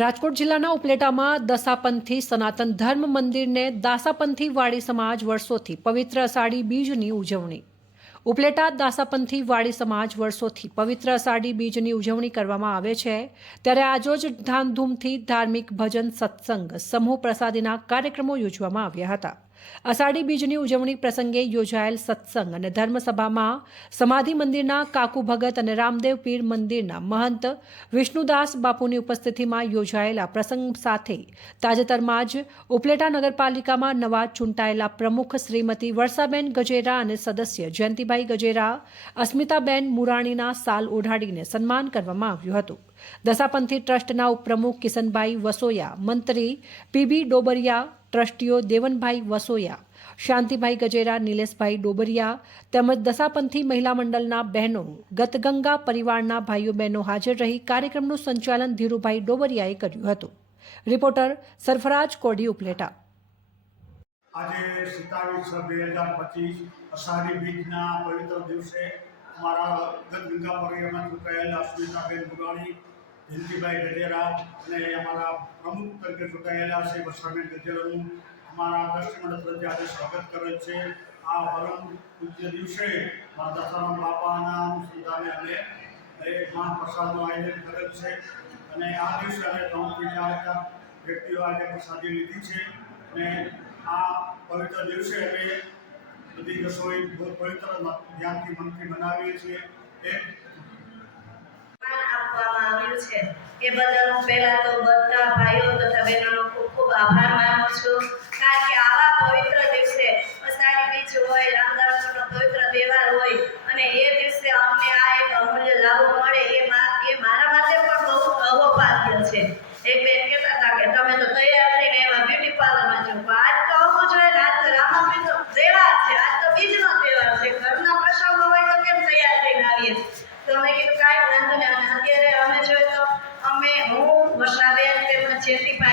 રાજકોટ જિલ્લાના ઉપલેટામાં દસાપંથી સનાતન ધર્મ મંદિરને દાસાપંથી વાડી સમાજ વર્ષોથી પવિત્ર અષાઢી બીજની ઉજવણી. ઉપલેટા દાસાપંથી વાડી સમાજ વર્ષોથી પવિત્ર અષાઢી બીજની ઉજવણી કરવામાં આવે છે. ત્યારે આજોજ ધામધૂમથી ધાર્મિક ભજન સત્સંગ, સમૂહ પ્રસાદીના કાર્યક્રમો યોજવામાં આવ્યા હતા. અષાઢી બીજની ઉજવણી પ્રસંગે યોજાયેલ સત્સંગ અને ધર્મસભામાં સમાધિ મંદિરના કાકુ ભગત અને રામદેવ પીર મંદિરના મહંત વિષ્ણુદાસ બાપુની ઉપસ્થિતિમાં યોજાયેલા પ્રસંગ સાથે તાજેતરમાં જ ઉપલેટા નગરપાલિકામાં નવા ચૂંટાયેલા પ્રમુખ શ્રીમતી વર્ષાબેન ગજેરા અને સદસ્ય જયંતિભાઈ ગજેરા, અસ્મિતાબેન મુરાણીના સાલ ઓઢાડીને સન્માન કરવામાં આવ્યું હતું. દશાપંથી ટ્રસ્ટના ઉપપ્રમુખ કિશનભાઈ વસોયા, મંત્રી પીબી ડોબરિયા ટ્રસ્ટીઓ દેવનભાઈ વસોયા, શાંતિભાઈ ગજેરા, નિલેશભાઈ ડોબરિયા તેમજ દશાપંથી મહિલા મંડળના બહેનો, ગતગંગા પરિવારના ભાઈઓ બહેનો હાજર રહી કાર્યક્રમનું સંચાલન ધીરુભાઈ ડોબરિયાએ કર્યું હતું. રિપોર્ટર સરફરાજ કોડી ઉપલેટા. આજે સત્તાવીસ બે હજાર પચીસ અષાઢી બીજના પવિત્ર દિવસે અમારા ગંગા પરિવારમાં ચૂંટાયેલા સુનિતાબેન મુરાણી જયંતિભાઈ ગજેરા અને અમારા પ્રમુખ તરીકે ચૂંટાયેલા છે વર્ષાબેન ગજેરાનું અમારા દ્રષ્ટિમંડળ મંડળ તરફથી આજે સ્વાગત કરે છે. આ પરમ પૂજ્ય દિવસે મારા દશારામ બાપાના સુધાને અમે એક મહાપ્રસાદનું આયોજન કરેલ છે. અને આ દિવસે અમે ત્રણ ચાર વ્યક્તિઓ આજે પ્રસાદી લીધી છે. અને આ પવિત્ર દિવસે અમે બધી રસોઈ પવિત્ર ધ્યાનથી મનથી બનાવીએ છીએ. એક કરવામાં આવ્યું છે. એ બદલ હું પહેલાં તો બધા ભાઈઓ તથા બહેનોનો ખૂબ ખૂબ આભાર માનું છું. કારણ કે આવા પવિત્ર દિવસે અષાઢી બીજ હોય રામદાસનો પવિત્ર તહેવાર હોય અને એ દિવસે અમને આ એક અમૂલ્ય લાભ મળે એ એ મારા માટે પણ બહુ અવપાદ્ય છે. એક બેન કહેતા હતા કે, તમે તો તૈયાર થઈને એમાં બ્યુટી પાર્લરમાં જો આજ તો આવવું જોઈએ આજ તો રામા જેવા છે, આજ તો બીજનો તહેવાર છે, ઘરના చెల్లిపై